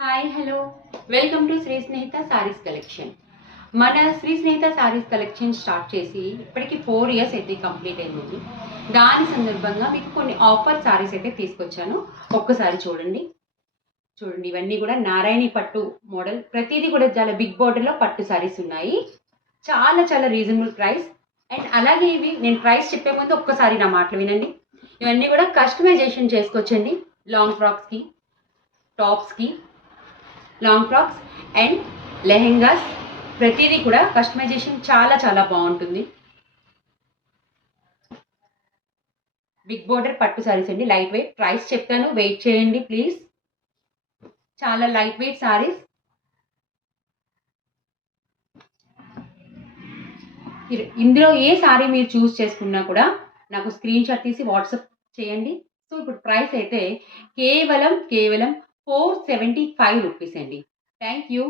Hi hello welcome to Sri Snehitha sarees collection. మన Sri Snehitha sarees collection start చేసి ఇప్పటికి 4 ఇయర్స్ అయితే కంప్లీట్ అయింది. దాని సందర్భంగా మీకు కొన్ని ఆఫర్ సారీస్ అయితే తీసుకొచ్చాను. ఒక్కసారి చూడండి. ఇవన్నీ కూడా నారాయణి పట్టు మోడల్, ప్రతిదీ కూడా చాలా బిగ్ బోర్డర్లో పట్టు సారీస్ ఉన్నాయి. చాలా చాలా రీజనబుల్ ప్రైస్. అండ్ అలాగే ఇవి నేను ప్రైస్ చెప్పే ముందు ఒక్కసారి నా మాటలు వినండి. ఇవన్నీ కూడా కస్టమైజేషన్ చేసుకోవచ్చండి. లాంగ్ ఫ్రాక్స్కి, టాప్స్కి, లాంగ్ ఫ్రాక్స్ అండ్ లెహెంగాస్, ప్రతిదీ కూడా కస్టమైజేషన్ చాలా చాలా బాగుంటుంది. బిగ్ బోర్డర్ పట్టు సారీస్ అండి, లైట్ వెయిట్. ప్రైస్ చెప్తాను, వెయిట్ చేయండి ప్లీజ్. చాలా లైట్ వెయిట్ సారీస్. ఇందులో ఏ సారీ మీరు చూస్ చేసుకున్నా కూడా నాకు స్క్రీన్ షాట్ తీసి వాట్సాప్ చేయండి. సో ఇప్పుడు ప్రైస్ అయితే కేవలం 475 రూపీస్ అండి. Thank you.